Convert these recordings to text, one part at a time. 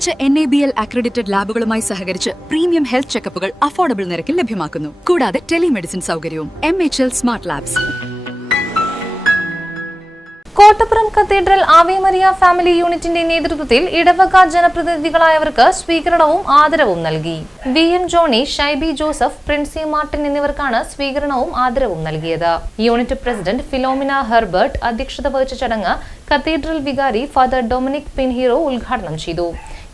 മികച്ച N A B L accredited ലാബുകളുമായി സഹകരിച്ച് premium health ചെക്കപ്പുകൾ affordable നിരക്കിൽ ലഭ്യമാക്കുന്നു. കൂടാതെ ടെലിമെഡിസിൻ സൗകര്യവും M H L smart labs Kottappuram cathedral Ave Maria family യൂണിറ്റിന്റെ നേതൃത്വത്തിൽ ഇടവക ജനപ്രതിനിധികളായവർക്ക് സ്വീകരണവും ആദരവും നൽകി. വി എം ജോണി ഷൈബി ജോസഫ് പ്രിൻസി മാർട്ടിൻ എന്നിവർക്കാണ് സ്വീകരണവും ആദരവും നൽകിയത്. യൂണിറ്റ് പ്രസിഡന്റ് ഫിലോമിന ഹെർബർട്ട് അധ്യക്ഷത വഹിച്ച ചടങ്ങ് കത്തീഡ്രൽ വികാരി ഫാദർ ഡൊമിനിക് പിൻഹീറോ ഉദ്ഘാടനം ചെയ്തു.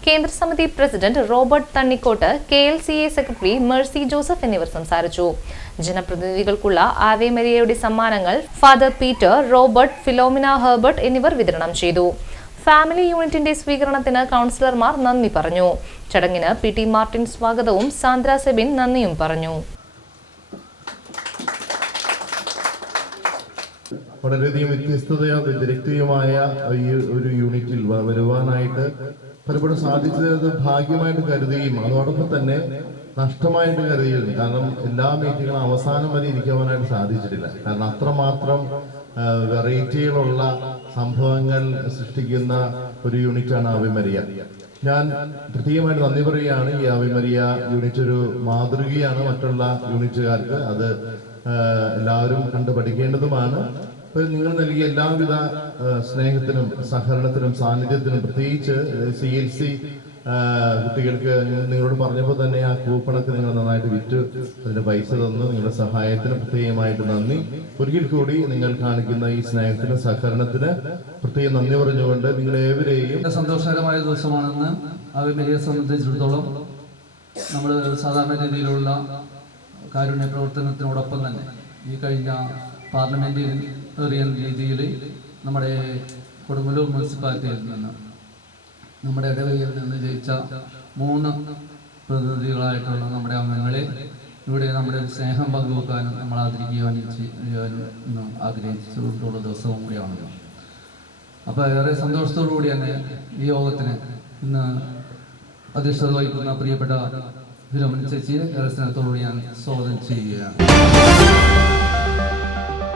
കേന്ദ്ര സമിതി president Robert Thannikkottu K L C A secretary Mercy Joseph എന്നിവർ സംസാരിച്ചു. ജനപ്രതിനിധികൾക്കുള്ള ആവേമരിയയുടെ സമ്മാനങ്ങൾ ഫാദർ പീറ്റർ റോബർട്ട് ഫിലോമിന ഹെർബർട്ട് എന്നിവർ വിതരണം ചെയ്തു. ഫാമിലി യൂണിറ്റിന്റെ സ്വീകരണത്തിന് കൗൺസിലർമാർ നന്ദി പറഞ്ഞു. ചടങ്ങിന് പി ടി മാർട്ടിൻ സ്വാഗതവും സാന്ദ്ര സെബിൻ നന്ദിയും പറഞ്ഞു. വളരെയധികം വ്യത്യസ്തതയോ വ്യതിരിക്തയുമായ ഈ ഒരു യൂണിറ്റിൽ വരുവാനായിട്ട് പലപ്പോഴും സാധിച്ചത് ഭാഗ്യമായിട്ട് കരുതുകയും അതോടൊപ്പം തന്നെ നഷ്ടമായിട്ട് കരുതുകയും കാരണം എല്ലാ മീറ്റിങ്ങും അവസാനം വരെ ഇരിക്കുവാനായിട്ട് സാധിച്ചിട്ടില്ല. കാരണം അത്രമാത്രം വെറൈറ്റികളുള്ള സംഭവങ്ങൾ സൃഷ്ടിക്കുന്ന ഒരു യൂണിറ്റാണ് അവിമരിയ ഞാൻ പ്രത്യേകമായിട്ട് നന്ദി പറയുകയാണ് ഈ അവിമരിയ യൂണിറ്റ് ഒരു മാതൃകയാണ് മറ്റുള്ള യൂണിറ്റുകാർക്ക്. അത് എല്ലാവരും കണ്ടു പഠിക്കേണ്ടതുമാണ് നിങ്ങൾ നൽകിയ എല്ലാവിധ സ്നേഹത്തിനും സഹകരണത്തിനും സാന്നിധ്യത്തിനും പ്രത്യേകിച്ച് സി എൽ സി കുട്ടികൾക്ക് നിങ്ങളോട് പറഞ്ഞപ്പോൾ തന്നെ ആ കൂപ്പണൊക്കെ നിങ്ങൾ നന്നായിട്ട് വിറ്റ് അതിന്റെ പൈസ തന്നു നിങ്ങളുടെ സഹായത്തിന് പ്രത്യേകമായിട്ട് നന്ദി. ഒരിക്കൽ കൂടി നിങ്ങൾ കാണിക്കുന്ന ഈ സ്നേഹത്തിന് സഹകരണത്തിന് പ്രത്യേകം നന്ദി പറഞ്ഞുകൊണ്ട് നിങ്ങൾ ഏവരെയും സന്തോഷകരമായ ദിവസമാണെന്ന് അവിമരിയെ സംബന്ധിച്ചിടത്തോളം നമ്മൾ സാധാരണ രീതിയിലുള്ള കാരുണ്യ പ്രവർത്തനത്തിനോടൊപ്പം തന്നെ ഈ കഴിഞ്ഞ പാർലമെന്റേറിയൻ രീതിയിൽ നമ്മുടെ കൊടുങ്ങല്ലൂർ മുനിസിപ്പാലിറ്റിയിൽ നിന്ന് നമ്മുടെ ഇടവകയിൽ നിന്ന് ജയിച്ച മൂന്ന് പ്രതിനിധികളായിട്ടുള്ള നമ്മുടെ അംഗങ്ങളെ ഇവിടെ നമ്മുടെ സ്നേഹം പങ്കുവെക്കാനും നമ്മൾ ആദരിക്കുവാനും ചെയ്യാനും ആഗ്രഹിച്ചുകൊണ്ടുള്ള ദിവസവും കൂടിയാണല്ലോ അപ്പോൾ ഏറെ സന്തോഷത്തോടു കൂടി തന്നെ ഈ യോഗത്തിന് ഇന്ന് അധ്യക്ഷത വഹിക്കുന്ന പ്രിയപ്പെട്ട ഫിലോമിൻ ചേച്ചിയെ ഏറെ സ്നേഹത്തോടു കൂടി ഞാൻ സ്വാഗതം ചെയ്യുകയാണ്.